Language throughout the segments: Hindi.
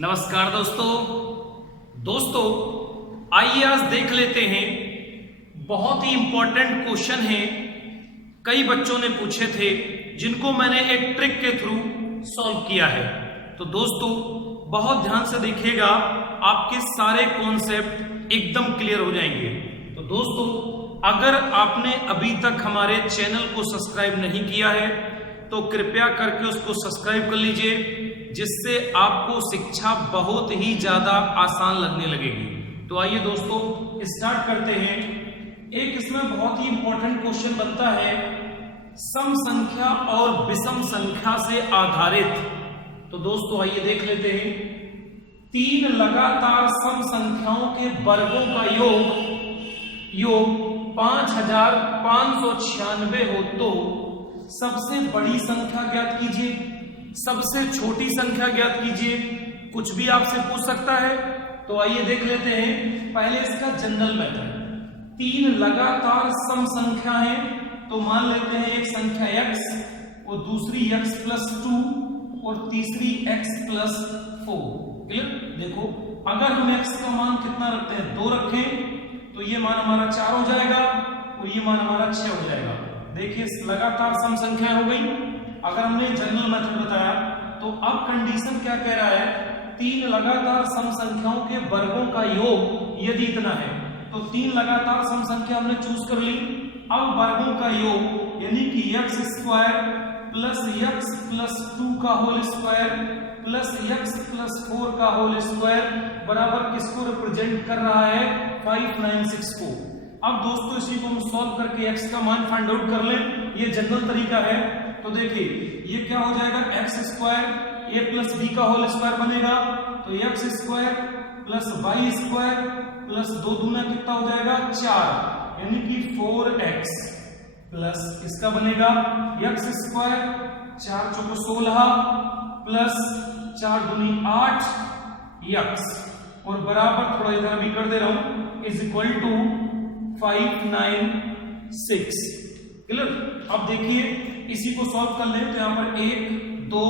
नमस्कार दोस्तों आइए आज देख लेते हैं। बहुत ही इंपॉर्टेंट क्वेश्चन है, कई बच्चों ने पूछे थे जिनको मैंने एक ट्रिक के थ्रू सॉल्व किया है। तो दोस्तों बहुत ध्यान से देखिएगा, आपके सारे कॉन्सेप्ट एकदम क्लियर हो जाएंगे। तो दोस्तों अगर आपने अभी तक हमारे चैनल को सब्सक्राइब नहीं किया है तो कृपया करके उसको सब्सक्राइब कर लीजिए, जिससे आपको शिक्षा बहुत ही ज्यादा आसान लगने लगेगी। तो आइए दोस्तों स्टार्ट करते हैं। एक इसमें बहुत ही इंपॉर्टेंट क्वेश्चन बनता है, सम संख्या और विषम संख्या से आधारित। तो दोस्तों आइए देख लेते हैं। तीन लगातार सम संख्याओं के वर्गों का योग 5596 हो तो सबसे बड़ी संख्या ज्ञात कीजिए, सबसे छोटी संख्या ज्ञात कीजिए। कुछ भी आपसे पूछ सकता है। तो आइए देख लेते हैं। पहले इसका जनरल मेथड, तीन लगातार सम संख्या है तो मान लेते हैं एक संख्या x और दूसरी x+2 और तीसरी x+4। क्लियर? देखो अगर हम x का मान कितना रखते हैं, 2 रखें तो ये मान हमारा 4 हो जाएगा और ये मान हमारा 6 हो जाएगा। देखिए लगातार सम संख्या हो गई। अगर हमने जनरल मेथड बताया तो अब कंडीशन क्या कह रहा है, तीन लगातार सम संख्याओं के वर्गों का योग यदि इतना है तो तीन लगातार सम संख्या हमने चूज कर ली। अब वर्गों का योग यानी कि x² प्लस x+2 का होल स्क्वायर प्लस x+4 का होल स्क्वायर बराबर किसको रिप्रेजेंट कर रहा है, 596 को। अब दोस्तों इसी को हम सॉल्व करके x का मान फाइंड आउट कर लें, ये जनरल तरीका है। तो देखिए ये क्या हो जाएगा, x² a प्लस b का होल स्क्वायर बनेगा तो x² प्लस y² प्लस 2 दूना कितना हो जाएगा 4, यानी कि 4x प्लस इसका बनेगा x² 4 चौको 16 प्लस 4 दूनी 8 x और बराबर थोड़ा इधर भी कर दे रहा हूं इज इक्वल टू 596। क्लियर? अब देखिए इसी को सॉल्व कर लें तो यहां पर 1 2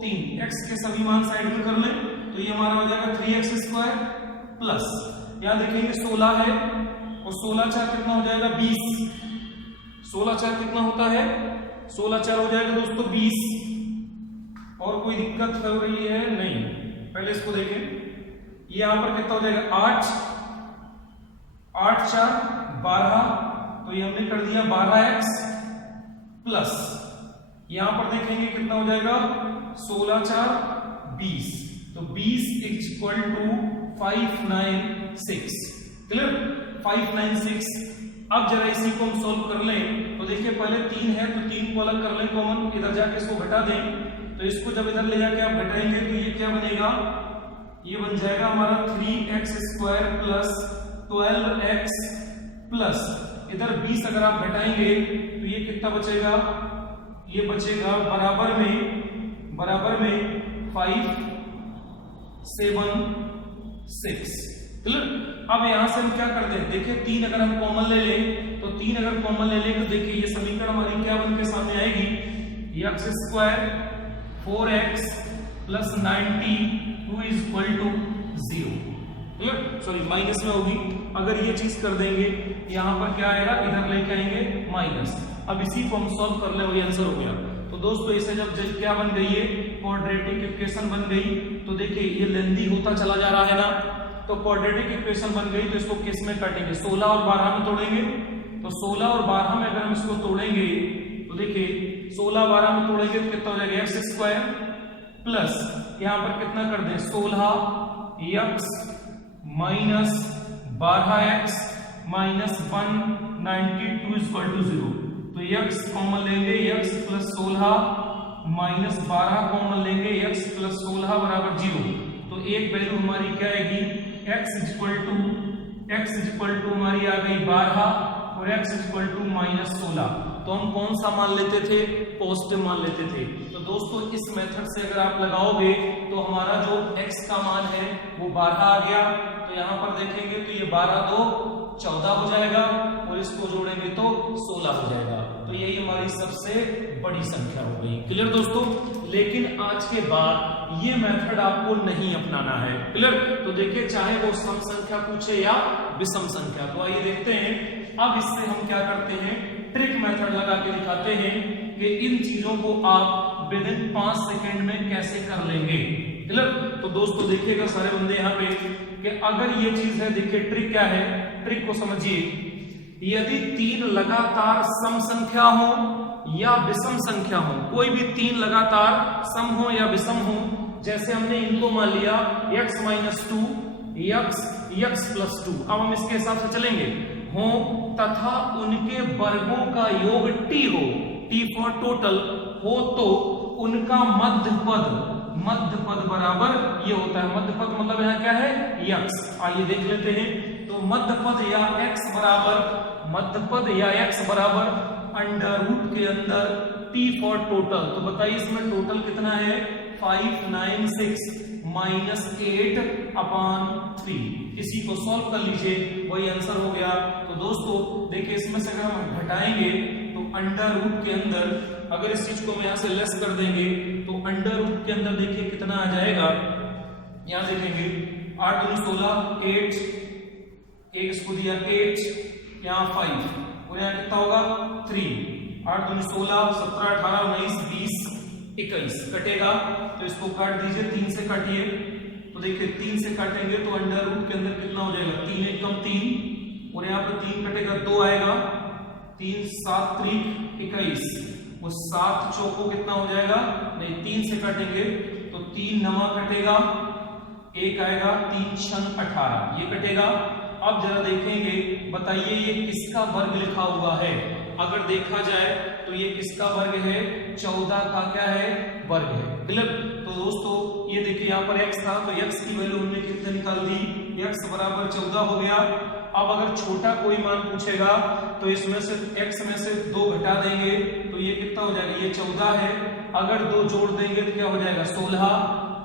3 x के सभी मान साइड में कर लें तो ये हमारा हो जाएगा 3x² प्लस यहां देखेंगे 16 है और 16 4 कितना हो जाएगा 20। 16 4 कितना होता है, 16 4 हो जाएगा दोस्तों 20। और कोई दिक्कत हो रही है नहीं, पहले इसको देखें। ये यहां पर कितना हो जाएगा 8 4 12 तो ये हमने कर दिया 12x प्लस यहां पर देखेंगे कितना हो जाएगा 16 4 20 तो 20 इक्वल टू 596। क्लियर? 596। अब जरा इसी को हम सॉल्व कर लें तो देखिए पहले 3 है तो 3 को अलग कर लें कॉमन, इधर जाके इसको घटा दें तो इसको जब इधर ले जाके आप घटाएंगे तो ये क्या बनेगा, ये बन जाएगा हमारा 3x² प्लस 12x प्लस इधर 20 अगर आप घटाएंगे तो ये कितना बचेगा, ये बचेगा बराबर में 576। क्लियर? अब यहां से हम क्या करते हैं, देखिए 3 अगर हम कॉमन ले लें तो 3 अगर कॉमन ले लें तो देखिए ये समीकरण हमारी क्या बन के सामने आएगी, x² 4x plus 92 is equal to 0। Clear? Sorry minus में होगी। अगर ये चीज कर देंगे यहां पर क्या आएगा, इधर लेके आएंगे माइनस। अब इसी को हम सॉल्व कर ले और ये आंसर हो गया। तो दोस्तों इसे जब क्या बन गई है, क्वाड्रेटिक इक्वेशन बन गई। तो देखिए ये लेंथी होता चला जा रहा है ना, तो क्वाड्रेटिक इक्वेशन बन गई तो इसको किस में काटेंगे, 16 और 12 में तोड़ेंगे। तो 16 और 12 में अगर हम इसको तोड़ेंगे तो देखिए 16 12 में तोड़ेंगे तो कितना हो जाएगा x² प्लस यहां पर कितना कर दें 16x minus 12x minus 192 is equal to 0। तो x कॉमन लेंगे x प्लस 16 माइनस 12 कॉमन लेंगे x प्लस 16 बराबर 0। तो एक वैल्यू हमारी क्या आएगी, x इक्वल टू हमारी आ गई 12 और x इक्वल टू -16। तो हम कौन सा मान लेते थे, पॉजिटिव मान लेते थे। तो दोस्तों इस मेथड से अगर आप लगाओगे तो हमारा जो x का मान है वो 12 आ गया। तो यहां पर देखेंगे तो ये 12 2 14 हो जाएगा और इसको जोड़ेंगे तो 16 हो जाएगा। तो यही हमारी सबसे बड़ी संख्या हो गई। क्लियर दोस्तों? लेकिन आज के बाद ये मेथड आपको नहीं अपनाना है। क्लियर? तो देखिए, चाहे वो सम संख्या पूछे या विषम संख्या। तो आइए देखते हैं अब इससे हम क्या करते हैं, ट्रिक मेथड लगा के दिखाते हैं कि इन चीजों को आप विद इन 5 सेकेंड में कैसे कर लेंगे। क्लियर? तो दोस्तों देखिएगा सारे बंदे यहाँ पे कि अगर ये चीज है, देखिए ट्रिक क्या है, ट्रिक को समझिए। यदि 3 लगातार सम संख्या हो या विषम संख्या हो, कोई भी 3 लगातार सम हो या विषम हो, जैसे हमने इनको मान लिया x - 2 x + 2, अब हम इसके हिसाब से चलेंगे, हो तथा उनके वर्गों का योग t हो, t फॉर टोटल हो, तो उनका मध्य पद बराबर ये होता है। मध्य पद मतलब यहाँ क्या है, x। आइए देख लेते हैं। तो मध्य पद या x बराबर अंडर रूट के अंदर t फॉर टोटल। तो बताइए इसमें टोटल कितना है, 596 - 8/3। इसी को सॉल्व कर लीजिए, वही आंसर हो गया। तो दोस्तों देखिए, इसमें से अगर हम घटाएंगे तो अंडर रूट के अंदर, अगर इस चीज को हम यहां से लेस कर देंगे तो अंडर रूट के अंदर देखिए कितना आ जाएगा, यहां देखेंगे 8 × 16 8, एक इसको दिया 8, यहाँ 5 और यहाँ कितना होगा 3, 8 × 16 17 18 19 20 21 कटेगा। तो इसको काट दीजिए, 3 से काटिए। तो देखिए 3 से काटेंगे तो अंडर रूट के अंदर कितना हो जाएगा, 3 × 1 = 3 और यहाँ पे 3 कटेगा 2 आएगा, 3 7 3 21, वो 7 चौको कितना हो जाएगा, नहीं 3 से काटेंगे तो 3 9 कटेगा, 1 आएगा, 3 6 18 ये कटेगा। अब जरा देखेंगे, बताइए ये किसका वर्ग लिखा हुआ है। अगर देखा जाए तो ये किसका वर्ग है, 14 का क्या है, वर्ग है। क्लियर? तो दोस्तों ये देखिए यहाँ पर x था, तो x की वैल्यू हमने कितने निकाल दी, x बराबर 14 हो गया। अब अगर छोटा कोई मान पूछेगा तो इसमें से x में से 2 घटा देंगे तो ये कितना हो जाएगा, ये 14 है। अगर 2 जोड़ देंगे तो क्या हो जाएगा, 16।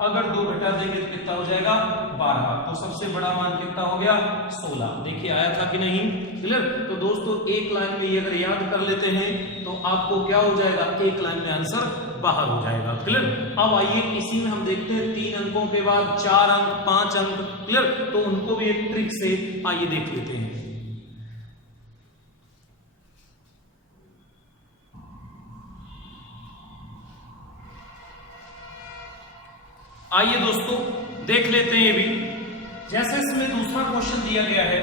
अगर 2 घटा देंगे तो कितना हो जाएगा, 12। तो सबसे बड़ा मान कितना हो गया, 16। देखिए आया था कि नहीं। क्लियर? तो दोस्तों एक लाइन में ये अगर याद कर लेते हैं तो आपको क्या हो जाएगा, एक लाइन में आंसर बाहर हो जाएगा। क्लियर? अब आइए इसी में हम देखते हैं 3 अंकों के बाद 4 अंक 5 अंक। क्लियर? तो उनको भी एक ट्रिक से आइए देख लेते हैं। आइए दोस्तों देख लेते हैं ये भी। जैसे इसमें दूसरा क्वेश्चन दिया गया है,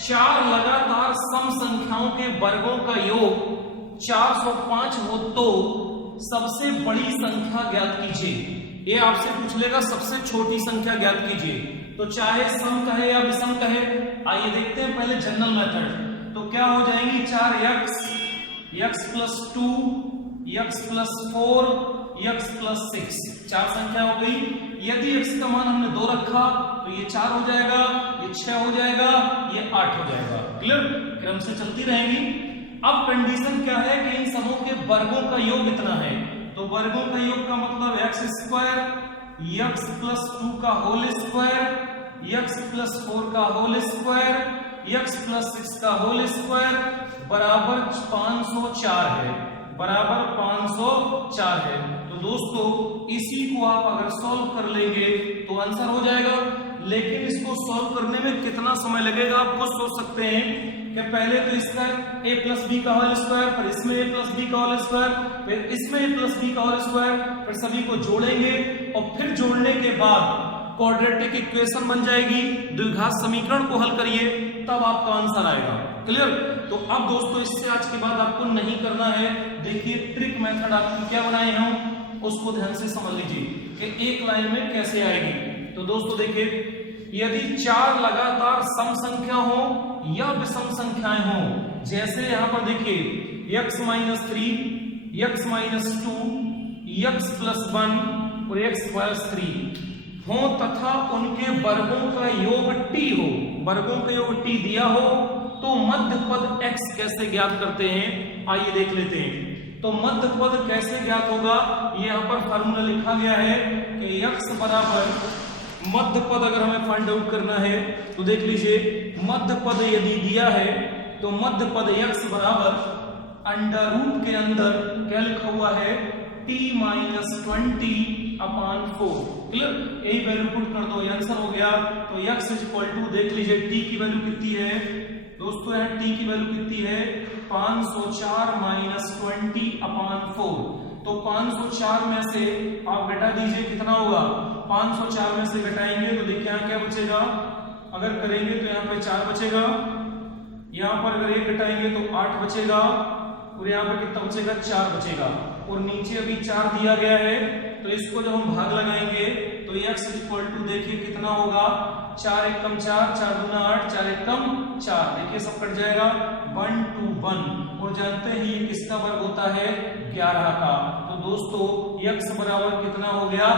4 लगातार सम संख्याओं के वर्गों का योग 405 हो तो सबसे बड़ी संख्या ज्ञात कीजिए। ये आपसे पूछ लेगा सबसे छोटी संख्या ज्ञात कीजिए, तो चाहे सम कहे या विषम कहे। आइए देखते हैं पहले जनरल मेथड। तो क्या हो जाएंगी, 4x + 2 x + 4 x + 6, 4 संख्या हो गई। यदि x का मान हमने 2 रखा तो ये 4 हो जाएगा, ये 6 हो जाएगा, ये 8 हो जाएगा। क्लियर? क्रम से चलती रहेंगी। अब कंडीशन क्या है कि इन समूह के वर्गों का योग इतना है। तो वर्गों का योग का मतलब x² x + 2 का होल स्क्वायर, x + 4 का होल स्क्वायर, x + 6 का होल स्क्वायर बराबर 504 है, बराबर 504 है। तो दोस्तों इसी को आप अगर सॉल्व कर लेंगे तो आंसर हो जाएगा। लेकिन इसको सॉल्व करने में कितना समय लगेगा आप खुद सोच सकते हैं कि पहले तो इसका a + b का होल स्क्वायर, फिर इसमें a + b का होल स्क्वायर, फिर इसमें a + b का होल स्क्वायर, फिर सभी को जोड़ेंगे और फिर जोड़ने के बाद क्वाड्रेटिक इक्वेशन बन जाएगी। द्विघात समीकरण को हल करिए तब आपका आंसर आएगा। क्लियर? तो अब दोस्तों इससे आज के बाद आपको नहीं करना है। देखिए ट्रिक मेथड आपको क्या बनाए हम उसको ध्यान से समझ लीजिए कि एक लाइन में कैसे आएगी। तो दोस्तों देखिए, यदि 4 लगातार सम संख्या हो या विषम संख्याएं हो, जैसे यहां पर देखिए x - 3 x - 2 x + 1 और x + 3 हो तथा उनके वर्गों का योग t हो, वर्गों का योग t दिया हो, तो मध्य पद x कैसे ज्ञात करते हैं, आइए देख लेते हैं। तो मध्य पद कैसे ज्ञात होगा, ये यहां पर फार्मूला लिखा गया है कि x बराबर मध्य पद अगर हमें फाइंड आउट करना है तो देख लीजिए, मध्य पद यदि दिया है तो मध्य पद x बराबर अंडर रूट के अंदर क्या लिखा हुआ है, t-20/4। क्लियर, यही वैल्यू पुट कर दो, आंसर हो गया। तो x इक्वल टू देख लीजिए t की वैल्यू कितनी है दोस्तों, है t की वैल्यू कितनी है 504-20/4। तो 504 में से आप घटा दीजिए, कितना होगा 504 में से घटाएंगे तो देखिए यहाँ क्या बचेगा, अगर करेंगे तो यहाँ पे 4 बचेगा, यहाँ पर अगर 1 घटाएंगे तो 8 बचेगा, और यहाँ पे कितना बचेगा 4 बचेगा, और नीचे अभी 4 दिया गया है। तो इसको जब हम भाग लगाएंगे तो x इक्वल टू देखिए कितना होगा, 4 एकम 4, 4 दूना 8, 4 एकम 4, देखिए सब कट जाएगा 1 to 1। और जानते हैं ये किसका वर्ग होता है, 11 का। तो दोस्तों x बराबर कितना हो गया,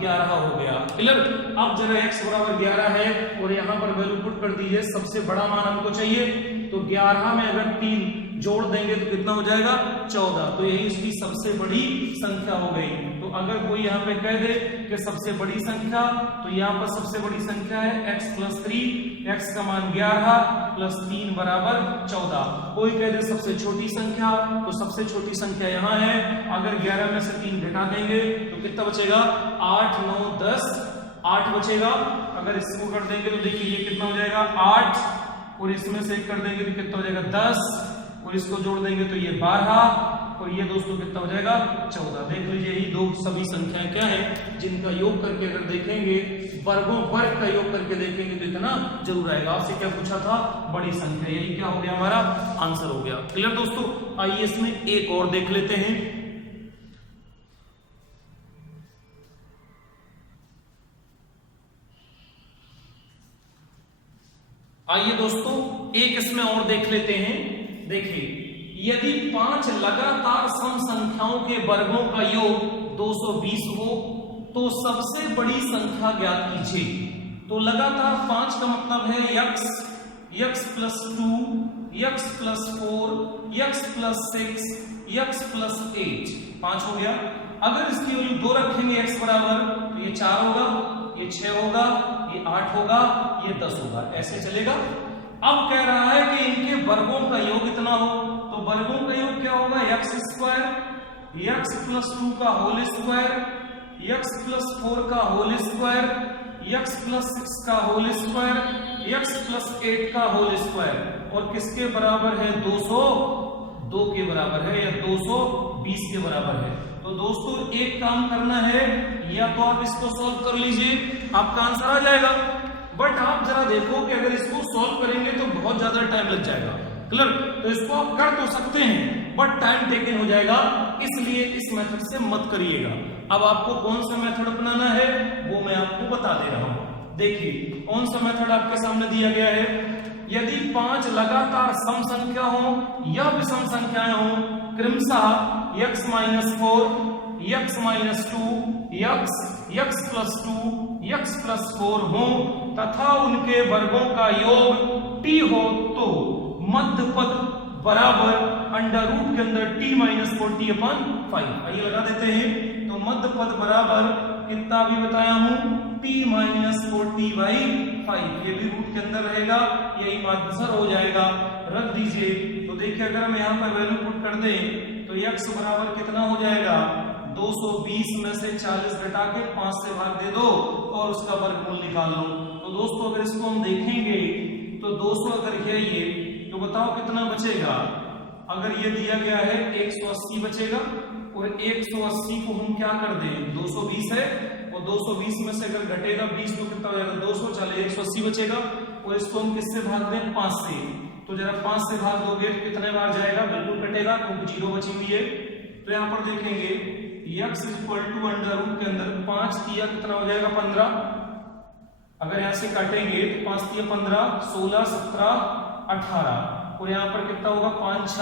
11 हो गया। क्लियर, अब जरा x बराबर 11 है और यहाँ पर वैल्यू पुट कर दीजिए, सबसे बड़ा मान हमको चाहिए। तो 11 में अगर 3 जोड़ देंगे तो कितना हो जाएगा 14, तो यही इसकी सबसे बड़ी संख्या हो गई। तो अगर कोई यहाँ पे कह दे कि सबसे बड़ी संख्या, तो यहाँ पर सबसे बड़ी संख्या है x + 3, x का मान 11 + 3 बराबर 14। कोई कह दे सबसे छोटी संख्या, तो सबसे छोटी संख्या यहाँ है, अगर 11 में से 3 घटा देंगे तो कितना बचेगा 8, 9, 10, 8 बचेगा। अगर इसको कर देंगे तो देखिए ये कितना हो जाएगा 8, और इसमें से 1 कर देंगे तो कितना हो जाएगा 10, और इसको जोड़ देंगे तो ये 12, और ये दोस्तों कितना हो जाएगा 14। देख लीजिए यही दो सभी संख्याएं क्या है, जिनका योग करके अगर देखेंगे, वर्ग का योग करके देखेंगे तो इतना जरूर आएगा। आपसे क्या पूछा था, बड़ी संख्या, यही क्या हो गया हमारा आंसर हो गया। क्लियर दोस्तों, आइए इसमें एक और देख लेते हैं। आइए दोस्तों एक इसमें और देख लेते हैं। देखिए, यदि 5 लगातार सम संख्याओं के वर्गों का योग 220 हो तो सबसे बड़ी संख्या ज्ञात कीजिए। तो लगातार 5 का मतलब है x + 2, x + 4, x + 6, x + 8, 5 हो गया। अगर इसकी वैल्यू 2 रखेंगे x बराबर, तो ये 4 होगा, ये 6 होगा, ये 8 होगा, ये 10 होगा, ऐसे चलेगा। अब कह रहा है कि इनके वर्गों का योग इतना हो, तो वर्गों का योग क्या होगा, x² x + 2 का होल स्क्वायर, x + 4 का होल स्क्वायर, x + 6 का होल स्क्वायर, x + 8 का होल स्क्वायर, और किसके बराबर है 202 के बराबर है, या 220 के बराबर है। तो दोस्तों एक काम करना है, या तो आप इसको सॉल्व कर लीजिए, आपका आंसर आ जाएगा। बट आप जरा देखो कि अगर इसको सॉल्व करेंगे तो बहुत ज्यादा टाइम लग जाएगा। क्लियर, तो इसको आप कर तो सकते हैं बट टाइम टेकन हो जाएगा, इसलिए इस मेथड से मत करिएगा। अब आपको कौन सा मेथड अपनाना है वो मैं आपको बता दे रहा हूं। देखिए कौन सा मेथड आपके सामने दिया गया है, यदि 5 लगातार सम संख्या हो या विषम संख्याएं हो, क्रमशः x - 4, x - 2, x + 2, x + 4 हो तथा उनके वर्गों का योग t हो, तो मध्य पद बराबर अंडर रूट के अंदर t - 40/5। आइए लगा देते हैं। तो मध्य पद बराबर कितना भी बताया हूं, t - 40/5, ये भी रूट के अंदर रहेगा, यही आंसर हो जाएगा। रख दीजिए। तो देखिए अगर हम यहाँ पर वैल्यू पुट कर दें तो x बराबर कितना हो जाएगा, 220 में से 40 घटा के 5 से भाग दे दो और उसका वर्गमूल निकाल लो। तो दोस्तों अगर इसको हम देखेंगे तो 200 अगर है ये, तो बताओ कितना बचेगा। अगर ये दिया गया है 180 बचेगा, और 180 को हम क्या कर दें, 220 है, और 220 में से अगर घटेगा 20 तो कितना हो जाएगा 200, चले 180 बचेगा, और इसको हम किससे भाग दें, 5 से। तो जरा 5 से भाग दोगे तो कितने बार जाएगा, बिल्कुल कटेगा क्योंकि 0 बची हुई है। तो यहाँ पर देखेंगे x = अंडर रूट के अंदर 5 किया कितना हो जाएगा 15, अगर यहाँ से काटेंगे तो 5 किया 15, 16, 17, 18, और यहाँ पर कितना होगा 5 ×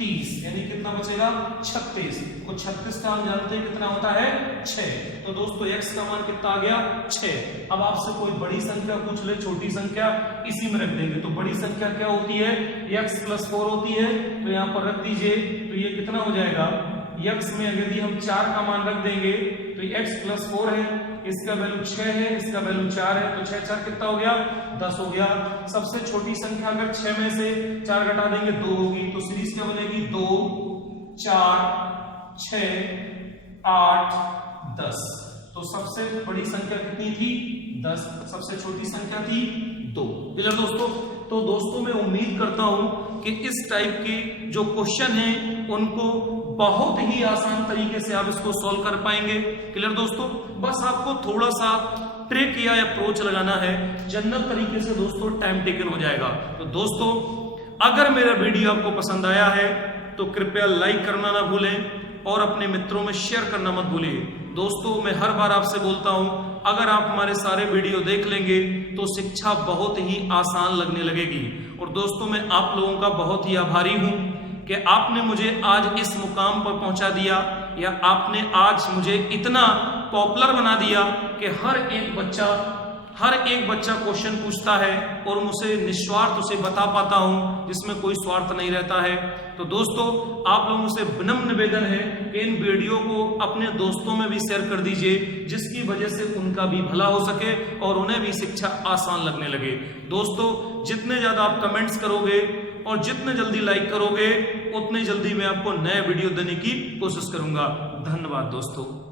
30, यानी कितना बचेगा 36। तो 36 का हम जानते हैं कितना होता है 6। तो दोस्तों x का मान कितना आ गया 6। अब आपसे कोई बड़ी संख्या पूछ ले, छोटी संख्या, इसी में रख देंगे। तो बड़ी संख्या क्या होती है, x + 4 होती है, तो यहाँ पर रख दीजिए। तो ये कितना हो जाएगा, x में यदि हम 4 का मान रख देंगे तो x + 4 है, इसका वैल्यू 6 है, इसका वैल्यू 4 है, तो 6 4 कितना हो गया 10 हो गया। सबसे छोटी संख्या अगर 6 में से 4 घटा देंगे 2 होगी, तो सीरीज क्या बनेगी 2 4 6 8 10। तो सबसे बड़ी संख्या कितनी थी 10, सबसे छोटी संख्या थी 2। क्लियर दोस्तों? तो दोस्तों मैं उम्मीद करता हूं कि इस टाइप के जो क्वेश्चन हैं उनको बहुत ही आसान तरीके से आप इसको सॉल्व कर पाएंगे। क्लियर दोस्तों? बस आपको थोड़ा सा ट्रिक या अप्रोच लगाना है, जनरल तरीके से दोस्तों टाइम टेकन हो जाएगा। तो दोस्तों अगर मेरा वीडियो आपको पसंद आया है तो कृपया लाइक करना ना भूलें और अपने मित्रों में शेयर करना मत भूलिए। दोस्तों मैं हर बार आपसे बोलता हूं, अगर आप हमारे सारे वीडियो देख लेंगे तो शिक्षा बहुत ही आसान लगने लगेगी। और दोस्तों मैं आप लोगों का बहुत ही आभारी हूं कि आपने मुझे आज इस मुकाम पर पहुंचा दिया, या आपने आज मुझे इतना पॉपुलर बना दिया कि हर एक बच्चा क्वेश्चन पूछता है और मुझे निस्वार्थ उसे बता पाता हूं, जिसमें कोई स्वार्थ नहीं रहता है। तो दोस्तों आप लोगों से विनम्र निवेदन है कि इन वीडियो को अपने दोस्तों में भी शेयर कर दीजिए, जिसकी वजह से उनका भी भला हो सके और उन्हें भी शिक्षा आसान लगने लगे। दोस्तों जितने ज्यादा आप कमेंट्स करोगे और जितने जल्दी लाइक करोगे उतने जल्दी मैं आपको नए वीडियो देने की कोशिश करूंगा। धन्यवाद दोस्तों।